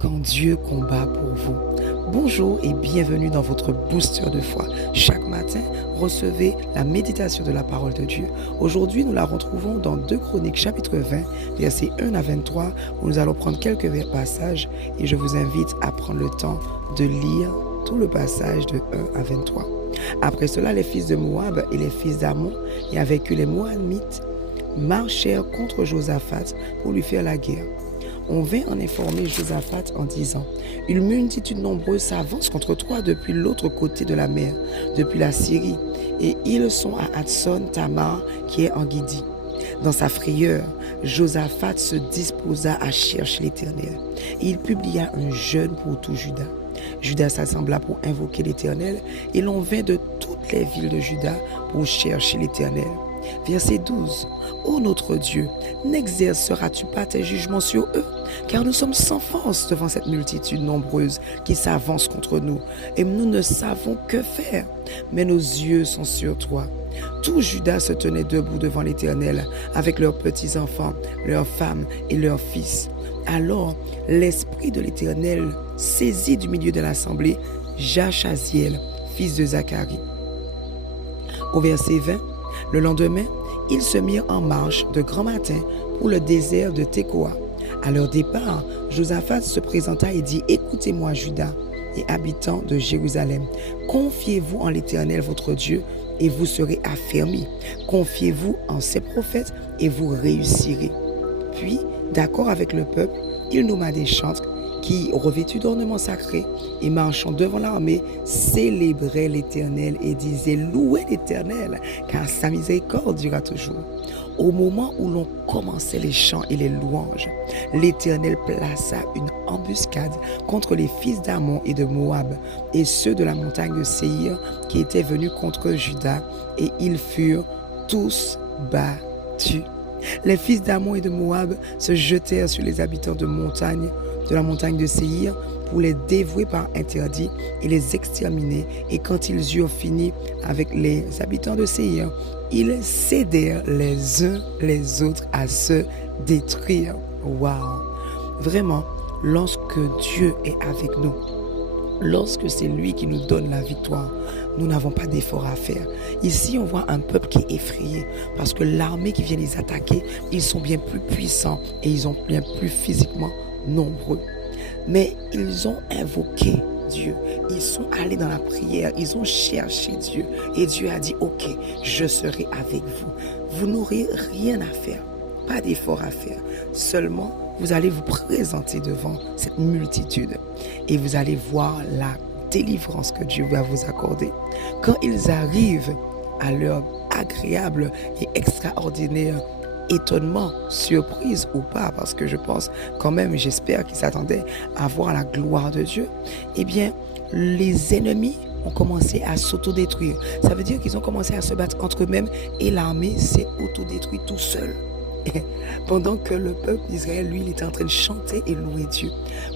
quand Dieu combat pour vous. Bonjour et bienvenue dans votre booster de foi. Chaque matin, recevez la méditation de la parole de Dieu. Aujourd'hui, nous la retrouvons dans 2 Chroniques chapitre 20, versets 1 à 23, où nous allons prendre quelques passages et je vous invite à prendre le temps de lire tout le passage de 1 à 23. Après cela, les fils de Moab et les fils d'Ammon, et avec eux les Moabites, marchèrent contre Josaphat pour lui faire la guerre. On vint en informer Josaphat en disant: une multitude nombreuse s'avance contre toi depuis l'autre côté de la mer, depuis la Syrie, et ils sont à Hatson Tamar qui est en Guidi. Dans sa frayeur, Josaphat se disposa à chercher l'Éternel, et il publia un jeûne pour tout Juda. Juda s'assembla pour invoquer l'Éternel, et l'on vint de toutes les villes de Juda pour chercher l'Éternel. Verset 12. Ô notre Dieu, n'exerceras-tu pas tes jugements sur eux? Car nous sommes sans force devant cette multitude nombreuse qui s'avance contre nous, et nous ne savons que faire. Mais nos yeux sont sur toi. Tout Juda se tenait debout devant l'Éternel, avec leurs petits-enfants, leurs femmes et leurs fils. Alors l'Esprit de l'Éternel saisit du milieu de l'assemblée Jachaziel, fils de Zacharie. Au verset 20, le lendemain, ils se mirent en marche de grand matin pour le désert de Tekoa. À leur départ, Josaphat se présenta et dit: écoutez-moi, Juda et habitants de Jérusalem, confiez-vous en l'Éternel votre Dieu et vous serez affermis. Confiez-vous en ses prophètes et vous réussirez. Puis, d'accord avec le peuple, il nomma des chantres qui, revêtus d'ornements sacrés et marchant devant l'armée, célébraient l'Éternel et disaient: louez l'Éternel, car sa miséricorde durera toujours. Au moment où l'on commençait les chants et les louanges, l'Éternel plaça une embuscade contre les fils d'Ammon et de Moab et ceux de la montagne de Séhir qui étaient venus contre Juda, et ils furent tous battus. Les fils d'Ammon et de Moab se jetèrent sur les habitants de la montagne de Séhir pour les dévouer par interdit et les exterminer. Et quand ils eurent fini avec les habitants de Séhir, ils cédèrent les uns les autres à se détruire. Waouh! Vraiment, lorsque Dieu est avec nous, lorsque c'est lui qui nous donne la victoire, nous n'avons pas d'effort à faire. Ici, on voit un peuple qui est effrayé parce que l'armée qui vient les attaquer, ils sont bien plus puissants et ils sont bien plus physiquement nombreux. Mais ils ont invoqué Dieu. Ils sont allés dans la prière. Ils ont cherché Dieu. Et Dieu a dit: ok, je serai avec vous. Vous n'aurez rien à faire. Pas d'effort à faire. Seulement, vous allez vous présenter devant cette multitude. Et vous allez voir la délivrance que Dieu va vous accorder. Quand ils arrivent à leur agréable et extraordinaire étonnement, surprise ou pas, parce que je pense quand même, j'espère qu'ils s'attendaient à voir la gloire de Dieu, eh bien, les ennemis ont commencé à s'autodétruire. Ça veut dire qu'ils ont commencé à se battre entre eux-mêmes et l'armée s'est autodétruite tout seul. Pendant que le peuple d'Israël, lui, il était en train de chanter et louer Dieu.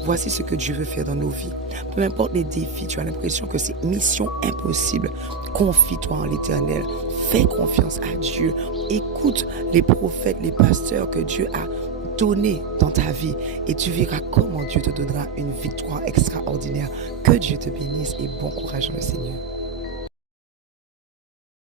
Voici ce que Dieu veut faire dans nos vies. Peu importe les défis, tu as l'impression que c'est mission impossible. Confie-toi en l'Éternel. Fais confiance à Dieu. Écoute les prophètes, les pasteurs que Dieu a donnés dans ta vie. Et tu verras comment Dieu te donnera une victoire extraordinaire. Que Dieu te bénisse et bon courage dans le Seigneur.